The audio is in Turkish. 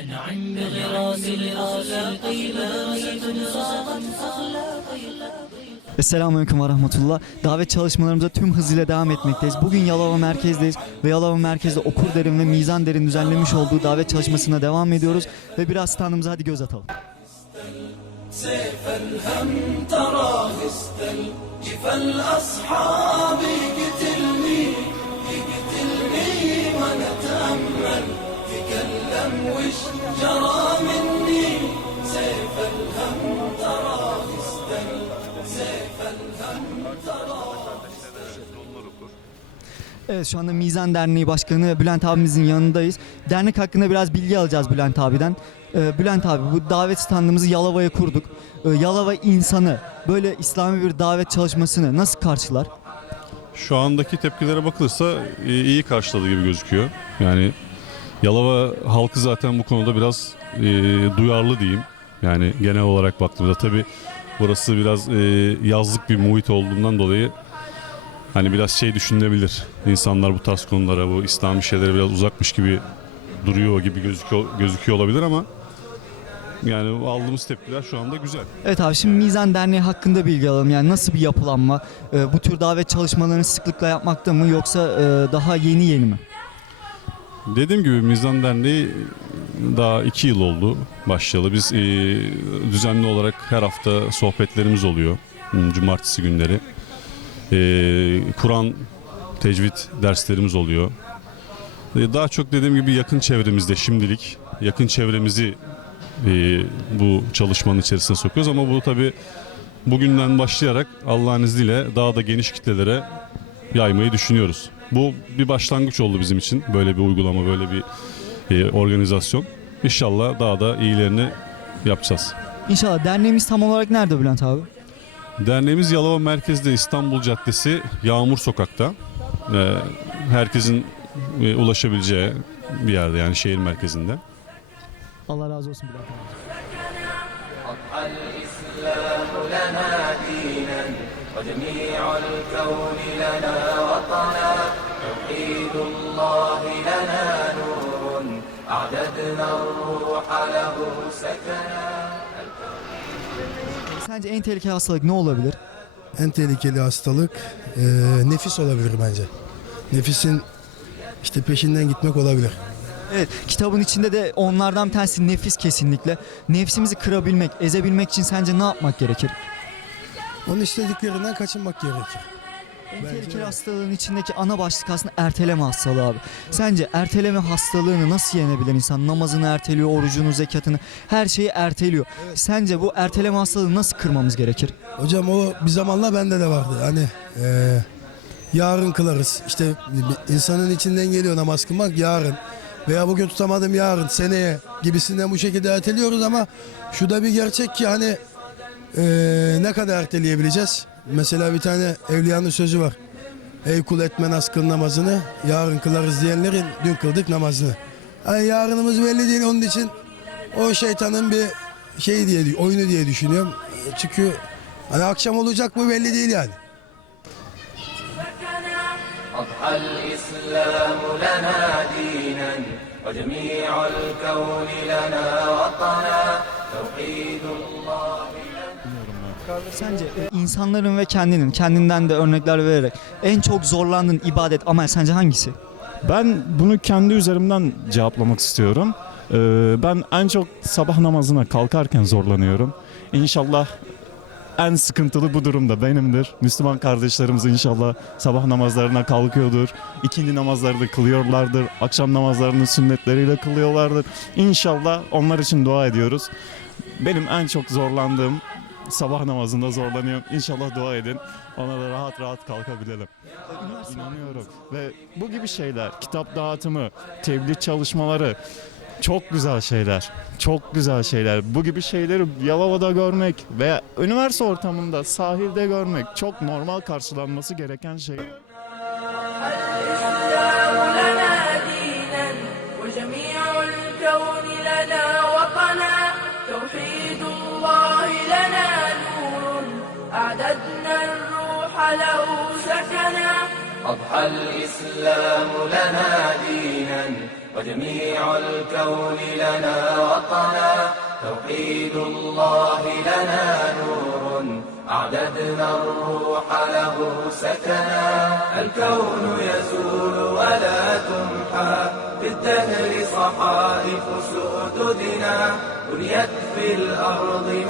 أنعم بغراس الأخلاق باسة صاغت أخلاقي Esselamu Aleyküm ve Rahmetullah. Davet çalışmalarımıza tüm hızıyla devam etmekteyiz. Bugün Yalova merkezdeyiz ve Yalova merkezde Okur Derin ve Mizan Derin düzenlemiş olduğu davet çalışmasına devam ediyoruz. Ve biraz standımıza hadi göz atalım. تكلم وش جرى مني سيف الهم ترى سيف الهم ترى Evet şu anda Mizan Derneği Başkanı Bülent abimizin yanındayız. Dernek hakkında biraz bilgi alacağız Bülent abiden. Ee, Bülent abi bu davet standımızı Yalova'ya kurduk. Ee, Yalova insanı böyle İslami bir davet çalışmasını nasıl karşılar? Şu andaki tepkilere bakılırsa e, iyi karşıladı gibi gözüküyor. Yani Yalova halkı zaten bu konuda biraz e, duyarlı diyeyim. Yani genel olarak baktığımızda tabi burası biraz e, yazlık bir muhit olduğundan dolayı hani biraz şey düşünülebilir. İnsanlar bu tarz konulara, bu İslami şeylere biraz uzakmış gibi duruyor gibi gözüküyor, gözüküyor olabilir ama yani aldığımız tepkiler şu anda güzel. Evet abi şimdi Mizan Derneği hakkında bilgi alalım. Yani nasıl bir yapılanma? Ee, bu tür davet çalışmalarını sıklıkla yapmakta mı yoksa e, daha yeni yeni mi? Dediğim gibi Mizan Derneği daha iki yıl oldu başlayalı. Biz e, düzenli olarak her hafta sohbetlerimiz oluyor. hmm, Cumartesi günleri. E, Kur'an tecvid derslerimiz oluyor. E, daha çok dediğim gibi yakın çevremizde şimdilik yakın çevremizi e, bu çalışmanın içerisine sokuyoruz ama bu tabi bugünden başlayarak Allah'ın izniyle daha da geniş kitlelere yaymayı düşünüyoruz. Bu bir başlangıç oldu bizim için. Böyle bir uygulama, böyle bir e, organizasyon. İnşallah daha da iyilerini yapacağız. İnşallah derneğimiz tam olarak nerede Bülent abi? Derneğimiz Yalova merkezde İstanbul Caddesi Yağmur Sokak'ta. E, herkesin e, ulaşabileceği bir yerde yani şehir merkezinde. Allah razı olsun Bülent abi. الإسلام لنا دينا وجميع الكون لنا وطنا توحيد الله لنا نور أعددنا الروح له سكنا Sence en tehlikeli hastalık ne olabilir? En tehlikeli hastalık e, nefis olabilir bence. Nefisin işte peşinden gitmek olabilir. Evet kitabın içinde de onlardan bir tanesi nefis kesinlikle. Nefsimizi kırabilmek, ezebilmek için sence ne yapmak gerekir? Onun istediklerinden kaçınmak gerekir. En tehlikeli hastalığın içindeki ana başlık aslında erteleme hastalığı abi. Sence erteleme hastalığını nasıl yenebilir insan? Namazını erteliyor, orucunu, zekatını, her şeyi erteliyor. Sence bu erteleme hastalığını nasıl kırmamız gerekir? Hocam o bir zamanlar bende de vardı. Hani e, yarın kılarız. İşte insanın içinden geliyor namaz kılmak yarın. Veya bugün tutamadım yarın, seneye gibisinden bu şekilde erteliyoruz ama şu da bir gerçek ki hani e, ne kadar erteleyebileceğiz? Mesela bir tane evliyanın sözü var. Ey kul etme naz kıl namazını, yarın kılarız diyenlerin dün kıldık namazını. Hani yarınımız belli değil onun için o şeytanın bir şey diye, oyunu diye düşünüyorum. Çünkü hani akşam olacak mı belli değil yani. أضحى الإسلام لنا دينا وجميع الكون لنا وطنا توحيد الله Sence e, insanların ve kendinin, kendinden de örnekler vererek en çok zorlandığın ibadet, amel sence hangisi? Ben bunu kendi üzerimden cevaplamak istiyorum. Ee, ben en çok sabah namazına kalkarken zorlanıyorum. İnşallah en sıkıntılı bu durumda benimdir. Müslüman kardeşlerimiz inşallah sabah namazlarına kalkıyordur. İkindi namazları da kılıyorlardır. Akşam namazlarını sünnetleriyle kılıyorlardır. İnşallah onlar için dua ediyoruz. Benim en çok zorlandığım sabah namazında zorlanıyorum. İnşallah dua edin. Ona da rahat rahat kalkabilelim. İnanıyorum. Ve bu gibi şeyler, kitap dağıtımı, tebliğ çalışmaları çok güzel şeyler. Çok güzel şeyler. Bu gibi şeyleri Yalova'da görmek ve üniversite ortamında sahilde görmek çok normal karşılanması gereken şey. له سكنا أضحى الإسلام لنا دينا وجميع الكون لنا وطنا. توحيد الله لنا نور أعددنا الروح له سكنا. الكون يزول ولا تمحى بالدهر صحائف سؤددنا. بنيت في الأرض